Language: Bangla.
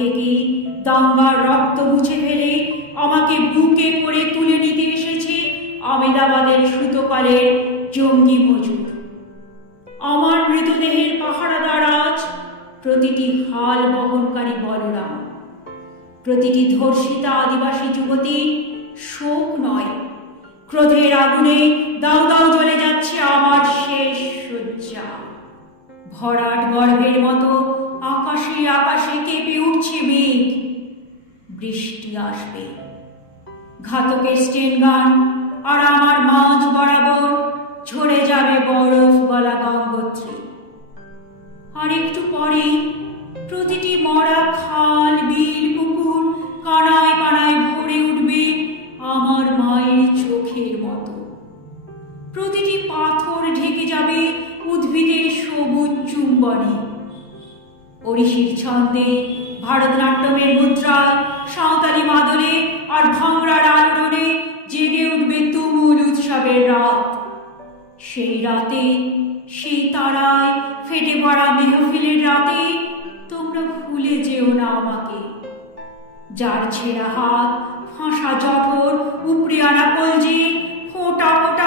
থেকে দাঙ্গার রক্ত মুছে ফেলে আমাকে বুকে করে তুলে নিতে এসেছে আমেদাবাদের সুতোপালের জঙ্গি মজুর। আমার মৃতদেহের পাহারাদার আজ প্রতিটি হাল বহনকারী বলরাম। প্রতিটি ধর্ষিতা আদিবাসী যুবতী শোক নয়। ক্রোধের আগুনে দাউ দাউ জ্বলে যাচ্ছে আমার ভরাট গর্ভের মতো আকাশে আকাশে কেঁপে উঠছে মেঘ। বৃষ্টি আসবে। ঘাতকের স্টেন গান আর আমার মাঝ বরাবর ঝরে যাবে বরফ গলা গঙ্গোত্রী। আর একটু পরে প্রতিটি মরা খাল, বিল, পুকুর কানায় কানায় ভরে উঠবে আমার মায়ের চোখের মতো। প্রতিটি পাথর ঢেকে যাবে চুম্বনে। ওড়িশির ছন্দে ভারতনাট্যমের মুদ্রায় সাঁওতালি মাদলে আর ভাংড়ার আলোড়নে জেগে উঠবে তুমুল উৎসবের রাত। সেই রাতে, সেই তারায় ফেটে পড়া মেহফিলের রাতে তোমরা ভুলে যেও না আমাকে। যার ছেঁড়া হাত, ফাঁসা জঠর, উপরে আনা কলজে ফোঁটা ফোঁটা